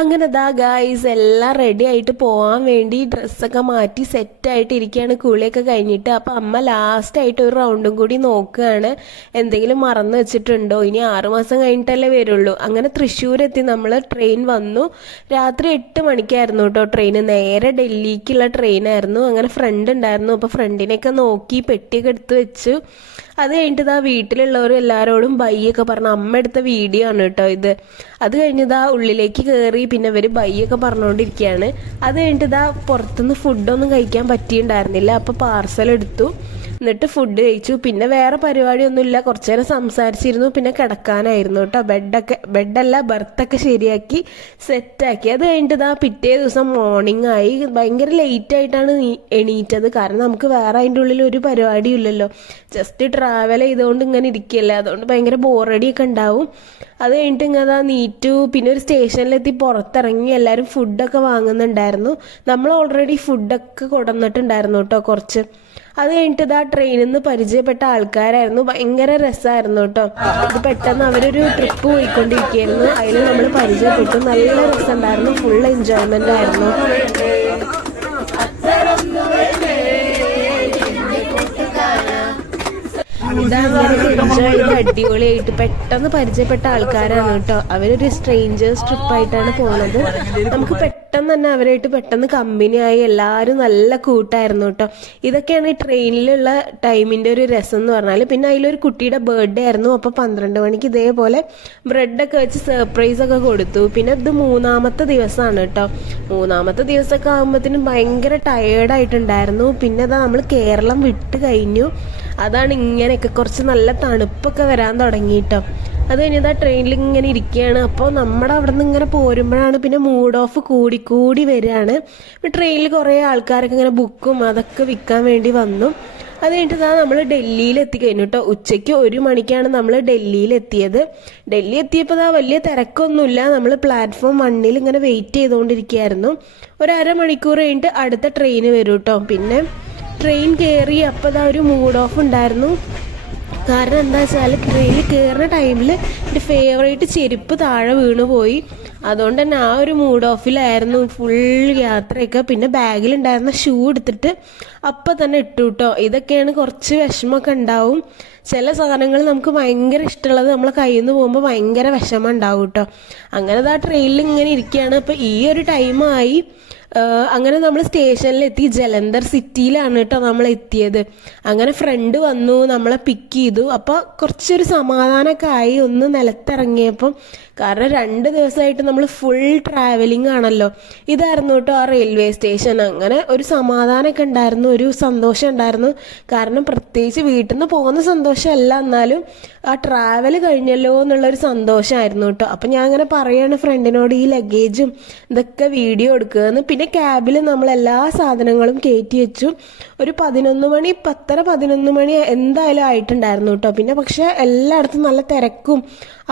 അങ്ങനെ ദാ ഗായ്സ് എല്ലാം റെഡി ആയിട്ട് പോകാൻ വേണ്ടി ഡ്രസ്സൊക്കെ മാറ്റി സെറ്റായിട്ട് ഇരിക്കുകയാണ്. കുളിയൊക്കെ കഴിഞ്ഞിട്ട്. അപ്പം അമ്മ ലാസ്റ്റായിട്ട് ഒരു റൗണ്ടും കൂടി നോക്കുകയാണ്, എന്തെങ്കിലും മറന്നു വെച്ചിട്ടുണ്ടോ, ഇനി 6 മാസം കഴിഞ്ഞിട്ടല്ലേ വരുള്ളൂ. അങ്ങനെ തൃശ്ശൂരെത്തി. നമ്മൾ ട്രെയിൻ വന്നു. രാത്രി 8 മണിക്കായിരുന്നു കേട്ടോ ട്രെയിൻ. നേരെ ഡൽഹിക്കുള്ള ട്രെയിനായിരുന്നു. അങ്ങനെ ഫ്രണ്ട് ഉണ്ടായിരുന്നു. അപ്പോൾ ഫ്രണ്ടിനെയൊക്കെ നോക്കി പെട്ടിയൊക്കെ എടുത്ത് വെച്ചു. അത് കഴിഞ്ഞിട്ട് ഇതാ വീട്ടിലുള്ളവരും എല്ലാവരോടും ബൈയൊക്കെ പറഞ്ഞു. അമ്മ എടുത്ത വീഡിയോ ആണ് കേട്ടോ ഇത്. അത് കഴിഞ്ഞിതാ ഉള്ളിലേക്ക് കയറി. പിന്നെ ഇവർ ബൈയൊക്കെ പറഞ്ഞുകൊണ്ടിരിക്കുകയാണ്. അത് കഴിഞ്ഞിട്ട് ഇതാ പുറത്തുനിന്ന് ഫുഡൊന്നും കഴിക്കാൻ പറ്റിയിട്ടുണ്ടായിരുന്നില്ല. അപ്പോൾ പാർസൽ എടുത്തു. എന്നിട്ട് ഫുഡ് കഴിച്ചു. പിന്നെ വേറെ പരിപാടിയൊന്നുമില്ല. കുറച്ചു നേരം സംസാരിച്ചിരുന്നു. പിന്നെ കിടക്കാനായിരുന്നു കേട്ടോ. ബെഡല്ല ബർത്തൊക്കെ ശരിയാക്കി സെറ്റാക്കി. അത് കഴിഞ്ഞിട്ട് ഇതാ പിറ്റേ ദിവസം മോർണിംഗ് ആയി. ഭയങ്കര ലേറ്റ് ആയിട്ടാണ് എണീറ്റത്. കാരണം നമുക്ക് വേറെ അതിൻ്റെ ഉള്ളിൽ ഒരു പരിപാടിയും ഇല്ലല്ലോ. ജസ്റ്റ് ട്രാവൽ ചെയ്തുകൊണ്ട് ഇങ്ങനെ ഇരിക്കുകയല്ലേ. അതുകൊണ്ട് ഭയങ്കര ബോറടിയൊക്കെ ഉണ്ടാവും. അത് കഴിഞ്ഞിട്ട് ഇങ്ങനെ നീറ്റു. പിന്നെ ഒരു സ്റ്റേഷനിലെത്തി പുറത്തിറങ്ങി. എല്ലാവരും ഫുഡൊക്കെ വാങ്ങുന്നുണ്ടായിരുന്നു. നമ്മൾ ഓൾറെഡി ഫുഡൊക്കെ കൊണ്ടുവന്നിട്ടുണ്ടായിരുന്നു കേട്ടോ കുറച്ച്. അത് കഴിഞ്ഞിട്ട് ഇതാ ട്രെയിനിൽ നിന്ന് പരിചയപ്പെട്ട ആൾക്കാരായിരുന്നു. ഭയങ്കര രസമായിരുന്നു കേട്ടോ. ഇത് പെട്ടെന്ന് അവരൊരു ട്രിപ്പ് പോയിക്കൊണ്ടിരിക്കുകയായിരുന്നു. അതിൽ നമ്മൾ പരിചയപ്പെട്ടു. നല്ല രസമുണ്ടായിരുന്നു. ഫുൾ എൻജോയ്മെന്റ് ആയിരുന്നു. അടിപൊളിയായിട്ട് പെട്ടെന്ന് പരിചയപ്പെട്ട ആൾക്കാരാണ് കേട്ടോ. അവരൊരു സ്ട്രേഞ്ചേഴ്സ് ട്രിപ്പായിട്ടാണ് പോകുന്നത്. നമുക്ക് പെട്ടെന്ന് തന്നെ അവരായിട്ട് പെട്ടെന്ന് കമ്പനിയായി. എല്ലാവരും നല്ല കൂട്ടായിരുന്നു കേട്ടോ. ഇതൊക്കെയാണ് ഈ ട്രെയിനിലുള്ള ടൈമിന്റെ ഒരു രസം എന്ന് പറഞ്ഞാൽ. പിന്നെ അതിലൊരു കുട്ടിയുടെ ബർത്ത്ഡേ ആയിരുന്നു. അപ്പോൾ 12 മണിക്ക് ഇതേപോലെ ബ്രെഡൊക്കെ വെച്ച് സർപ്രൈസ് ഒക്കെ കൊടുത്തു. പിന്നെ ഇത് 3-ാമത്തെ ദിവസമാണ് കേട്ടോ. 3-ാമത്തെ ദിവസമൊക്കെ ആകുമ്പോഴത്തേനും ഭയങ്കര ടയേർഡായിട്ടുണ്ടായിരുന്നു. പിന്നെ അതാ നമ്മൾ കേരളം വിട്ട് കഴിഞ്ഞു. അതാണ് ഇങ്ങനെയൊക്കെ കുറച്ച് നല്ല തണുപ്പൊക്കെ വരാൻ തുടങ്ങിയിട്ടോ. അത് കഴിഞ്ഞാൽ ട്രെയിനിൽ ഇങ്ങനെ ഇരിക്കുകയാണ്. അപ്പോൾ നമ്മുടെ അവിടെ നിന്ന് ഇങ്ങനെ പോരുമ്പോഴാണ് പിന്നെ മൂഡ് ഓഫ് കൂടി വരികയാണ്. ട്രെയിനിൽ കുറേ ആൾക്കാരൊക്കെ ഇങ്ങനെ ബുക്കും അതൊക്കെ വിൽക്കാൻ വേണ്ടി വന്നു. അത് കഴിഞ്ഞിട്ട് നമ്മൾ ഡൽഹിയിൽ എത്തിക്കഴിഞ്ഞു കേട്ടോ. ഉച്ചയ്ക്ക് 1 മണിക്കാണ് നമ്മൾ ഡൽഹിയിൽ എത്തിയത്. ഡൽഹി എത്തിയപ്പോൾ വലിയ തിരക്കൊന്നുമില്ല. നമ്മൾ പ്ലാറ്റ്ഫോം 1 ഇങ്ങനെ വെയിറ്റ് ചെയ്തുകൊണ്ടിരിക്കുകയായിരുന്നു. ഒരു അരമണിക്കൂർ കഴിഞ്ഞിട്ട് അടുത്ത ട്രെയിന് വരും കേട്ടോ. പിന്നെ ട്രെയിൻ കയറി. അപ്പോൾ ഒരു മൂഡ് ഓഫ് ഉണ്ടായിരുന്നു. കാരണം എന്താ വെച്ചാൽ ട്രെയിനിൽ കയറുന്ന ടൈമിൽ എൻ്റെ ഫേവറേറ്റ് ചെരുപ്പ് താഴെ വീണു പോയി. അതുകൊണ്ട് തന്നെ ആ ഒരു മൂഡ് ഓഫിലായിരുന്നു ഫുൾ യാത്രയൊക്കെ. പിന്നെ ബാഗിലുണ്ടായിരുന്ന ഷൂ എടുത്തിട്ട് അപ്പം തന്നെ ഇട്ടു കേട്ടോ. ഇതൊക്കെയാണ് കുറച്ച് വിഷമമൊക്കെ ഉണ്ടാവും. ചില സാധനങ്ങൾ നമുക്ക് ഭയങ്കര ഇഷ്ടമുള്ളത് നമ്മളെ കയ്യിൽ നിന്ന് പോകുമ്പോൾ ഭയങ്കര വിഷമം ഉണ്ടാവും കേട്ടോ. അങ്ങനെ ആ ട്രെയിനിൽ ഇങ്ങനെ ഇരിക്കുകയാണ്. അപ്പം ഈ ഒരു ടൈമായി. അങ്ങനെ നമ്മൾ സ്റ്റേഷനിലെത്തി. ജലന്ധർ സിറ്റിയിലാണ് കേട്ടോ നമ്മൾ എത്തിയത്. അങ്ങനെ ഫ്രണ്ട് വന്നു, നമ്മളെ പിക്ക് ചെയ്തു. അപ്പോൾ കുറച്ചൊരു സമാധാനമൊക്കെ ആയി ഒന്ന് നിലത്തിറങ്ങിയപ്പം. കാരണം 2 ദിവസമായിട്ട് നമ്മൾ ഫുൾ ട്രാവലിംഗ് ആണല്ലോ. ഇതായിരുന്നു കേട്ടോ ആ റെയിൽവേ സ്റ്റേഷൻ. അങ്ങനെ ഒരു സമാധാനമൊക്കെ ഉണ്ടായിരുന്നു, ഒരു സന്തോഷം ഉണ്ടായിരുന്നു. കാരണം പ്രത്യേകിച്ച് വീട്ടിൽ നിന്ന് പോകുന്ന സന്തോഷമല്ല, എന്നാലും ആ ട്രാവൽ കഴിഞ്ഞല്ലോ എന്നുള്ളൊരു സന്തോഷമായിരുന്നു കേട്ടോ. അപ്പം ഞാൻ അങ്ങനെ പറയാണ് ഫ്രണ്ടിനോട് ഈ ലഗേജും ഇതൊക്കെ വീഡിയോ എടുക്കുകയെന്ന്. പിന്നെ ക്യാബിൽ നമ്മൾ എല്ലാ സാധനങ്ങളും കയറ്റി വെച്ചു. ഒരു 11 മണി എന്തായാലും ആയിട്ടുണ്ടായിരുന്നു കേട്ടോ. പിന്നെ പക്ഷെ എല്ലായിടത്തും നല്ല തിരക്കും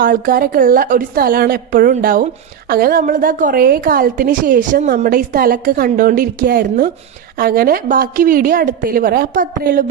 ആൾക്കാരൊക്കെ ഉള്ള ഒരു സ്ഥലമാണ്, എപ്പോഴും ഉണ്ടാവും. അങ്ങനെ നമ്മളിതാ കുറേ കാലത്തിന് ശേഷം നമ്മുടെ ഈ സ്ഥലമൊക്കെ കണ്ടുകൊണ്ടിരിക്കുകയായിരുന്നു. അങ്ങനെ ബാക്കി വീഡിയോ അടുത്തതിൽ പറയാം. അപ്പം അത്രയേ ഉള്ളൂ.